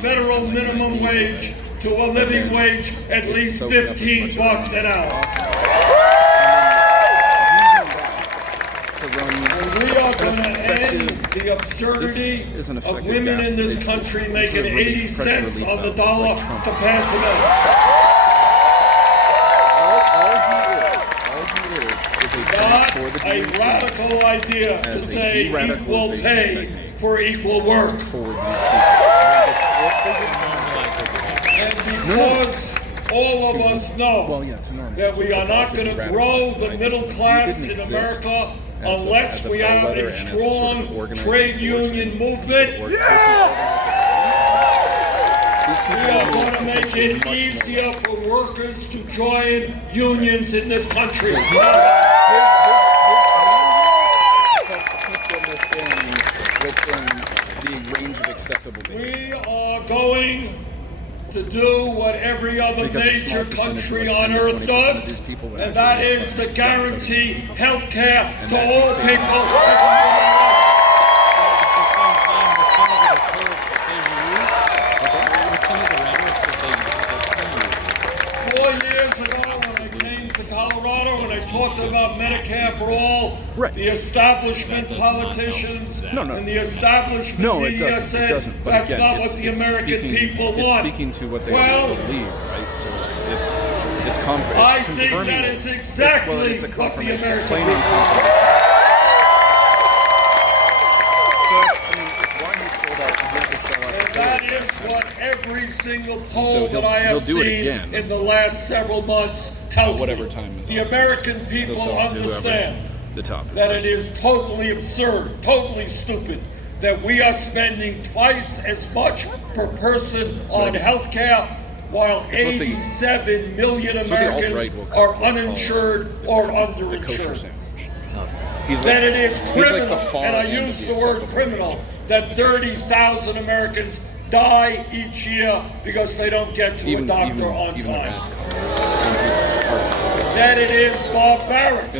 federal minimum wage to a living wage at least $15 an hour. And we are going to end the absurdity of women in this country making 80 cents on the dollar to pant to milk. Not a radical idea to say equal pay for equal work. And because all of us know that we are not going to grow the middle class in America unless we have a strong trade union movement, we are going to make it easier for workers to join unions in this country. We are going to do what every other major country on earth does, and that is to guarantee health care to all people as a human right. 4 years ago when I came to Colorado and I talked about Medicare for all, the establishment politicians and the establishment media said that's not what the American people want. It's speaking to what they believe, right? So it's confident. I think that is exactly what the American people want. And that is what every single poll that I have seen in the last several months tells me. The American people understand that it is totally absurd, totally stupid, that we are spending twice as much per person on health care while 87 million Americans are uninsured or underinsured. That it is criminal, and I use the word criminal, that 30,000 Americans die each year because they don't get to a doctor on time. That it is barbaric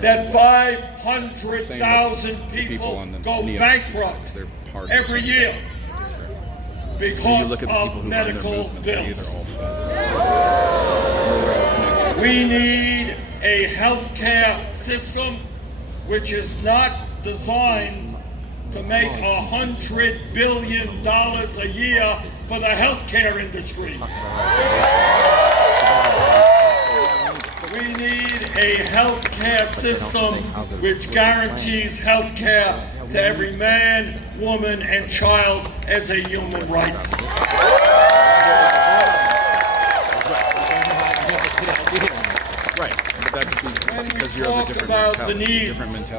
that 500,000 people go bankrupt every year because of medical bills. We need a healthcare system which is not designed to make $100 billion a year for the healthcare industry. We need a healthcare system which guarantees healthcare to every man, woman, and child as a human right. When we talk about the needs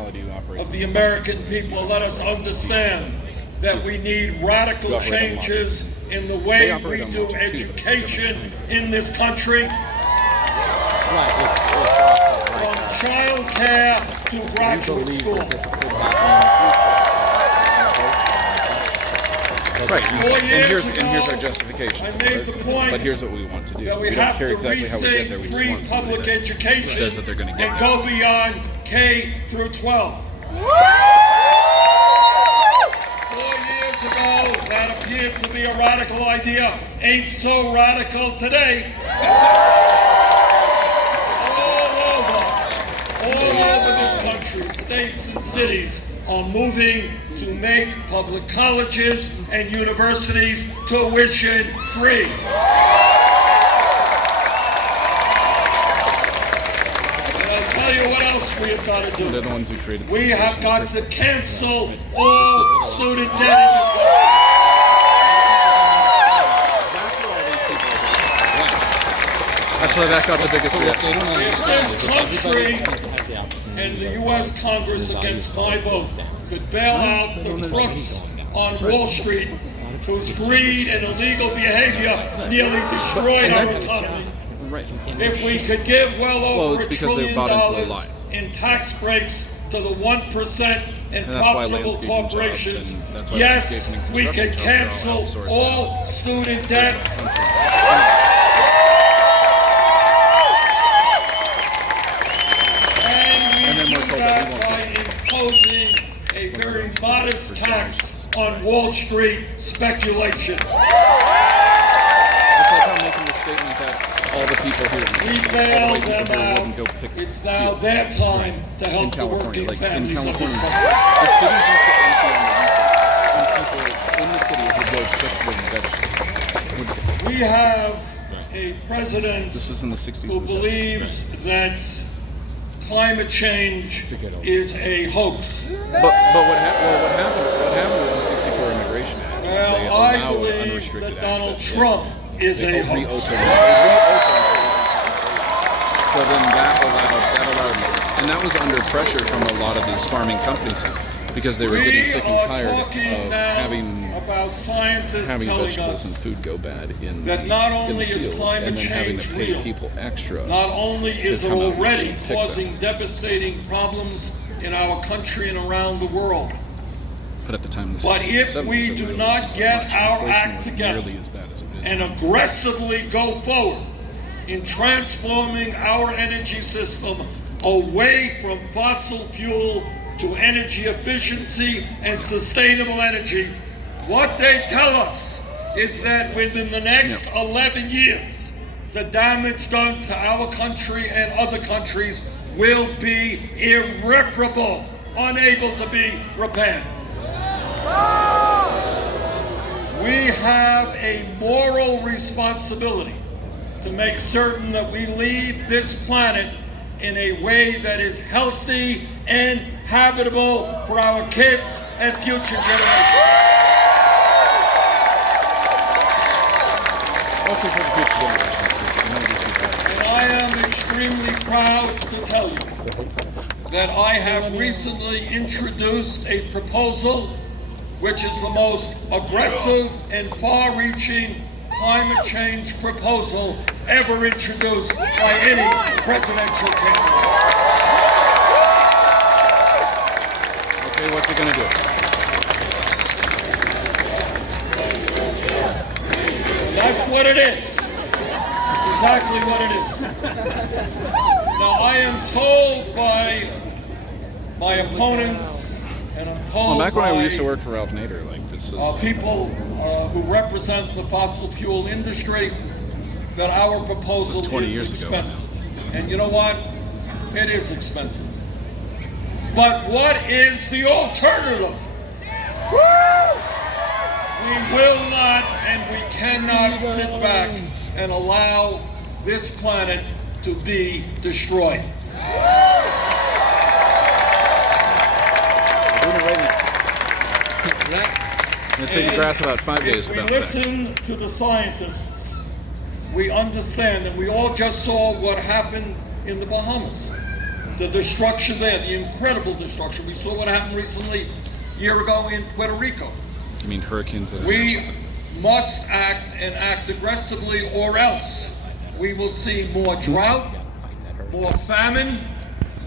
of the American people, let us understand that we need radical changes in the way we do education in this country. From child care to graduate school. 4 years ago, here's our justification. I made the point but here's what we want to do. that we have to rethink free public education and go beyond K through 12. 4 years ago, that appeared to be a radical idea. Ain't so radical today. All over this country, states and cities are moving to make public colleges and universities tuition free. And I'll tell you what else we have got to do. They're the ones who created We have got to cancel all student debt in this country. That's why that got the biggest reaction. If this country and the U.S. Congress, against my vote, could bail out the crooks on Wall Street whose greed and illegal behavior nearly destroyed our economy, if we could give well over $1 trillion in tax breaks to the 1% in profitable corporations, yes, we can cancel all student debt. By imposing a very modest tax on Wall Street speculation. It's like I'm making the statement that all the people here, We bailed them out. It's now their time to help the working families of this country. The cities used to empty on the weekends, and people in the city would go pick their vegetables. We have a president This is in the 60s who and 70s. believes that climate change is a hoax. But what happened with the 64 Immigration Act? They Well, I allowed believe unrestricted that Donald access. Trump is They a hoax. reopened. So then that allowed, and that was under pressure from a lot of these farming companies because they were getting We sick are and tired talking of now having about scientists telling vegetables and us food go bad in that not in the only is fields, climate and then having change to pay real, people extra. not only is it come out already and pick them. causing devastating problems in our country and around the world, But at the time, the but 60s if and we 70s, do it not wasn't get much. our Inflation act wasn't together nearly as bad as it is and now. aggressively go forward in transforming our energy system away from fossil fuel to energy efficiency and sustainable energy, what they tell us is that within the next 11 years, the damage done to our country and other countries will be irreparable, unable to be repaired. We have a moral responsibility to make certain that we leave this planet in a way that is healthy and habitable for our kids and future generations. Also for the future generations, because none of these people And I am extremely proud to tell you that I have recently introduced a proposal which is the most aggressive and far-reaching climate change proposal ever introduced by any presidential candidate. Okay, what's it gonna do? That's what it is. It's exactly what it is. Now, I am told by my opponents, and I'm told Well, back when I by used to work for Ralph Nader, like this is people who represent the fossil fuel industry, that our proposal This is 20 is years ago. expensive. And you know what? It is expensive. But what is the alternative? We will not and we cannot sit back and allow this planet to be destroyed. It's taking grass about 5 days If we about that. listen to the scientists, we understand, and we all just saw what happened in the Bahamas. The destruction there, the incredible destruction. We saw what happened recently, a year ago in Puerto Rico. I mean, hurricanes. We must act and act aggressively, or else we will see more drought, more famine,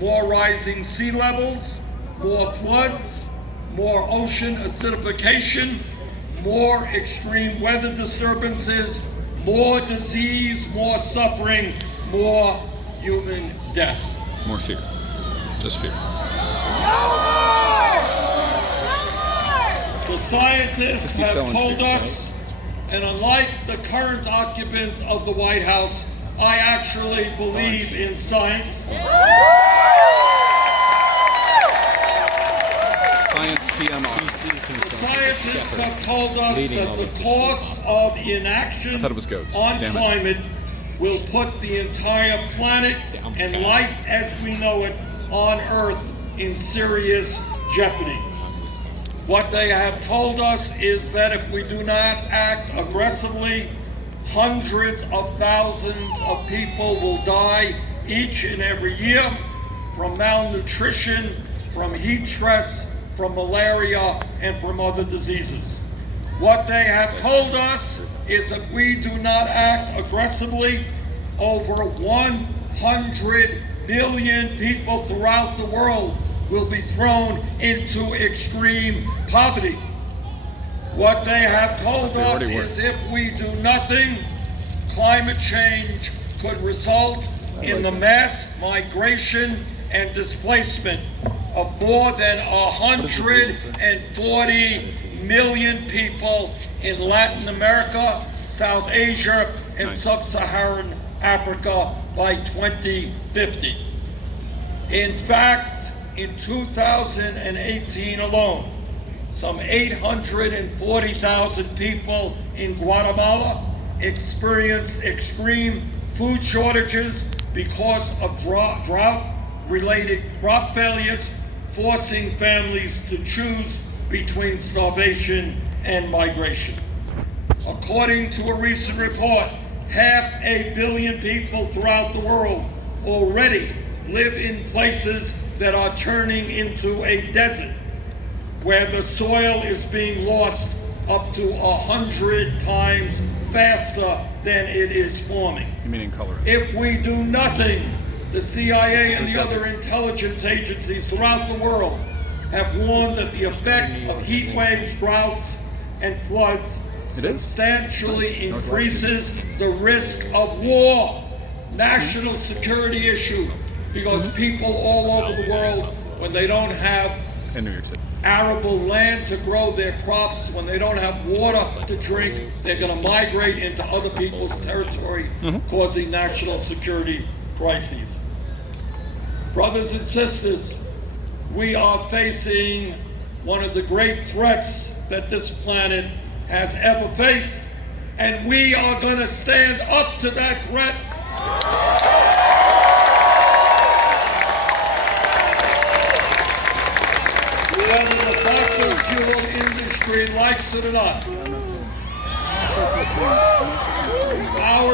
more rising sea levels, more floods, more ocean acidification, more extreme weather disturbances, more disease, more suffering, more human death. More fear. Just fear. The scientists Just keep have selling told fear, us, and unlike the current occupant of the White House, I actually believe in science. Science TMR. The scientists have told us that the cost of inaction I thought it was goats. on Damn it. climate will put the entire planet and life as we know it on Earth in serious jeopardy. What they have told us is that if we do not act aggressively, hundreds of thousands of people will die each and every year from malnutrition, from heat stress, from malaria, and from other diseases. What they have told us is if we do not act aggressively, over 100 million people throughout the world will be thrown into extreme poverty. What they have told us is if we do nothing, climate change could result in the mass migration and displacement of more than 140 million people in Latin America, South Asia, and Sub-Saharan Africa by 2050. In fact, in 2018 alone, some 840,000 people in Guatemala experienced extreme food shortages because of drought-related crop failures, forcing families to choose between starvation and migration. According to a recent report, 500 million people throughout the world already live in places that are turning into a desert, where the soil is being lost up to 100 times faster than it is forming. You mean in Colorado? If we do nothing, the CIA and the other intelligence agencies throughout the world have warned that the effect of heat waves, droughts, and floods substantially increases the risk of war, national security issue, because people all over the world, when they don't have arable land to grow their crops, when they don't have water to drink, they're going to migrate into other people's territory, causing national security crises. Brothers and sisters, we are facing one of the great threats that this planet has ever faced, and we are going to stand up to that threat. Whether the fossil fuel industry likes it or not, our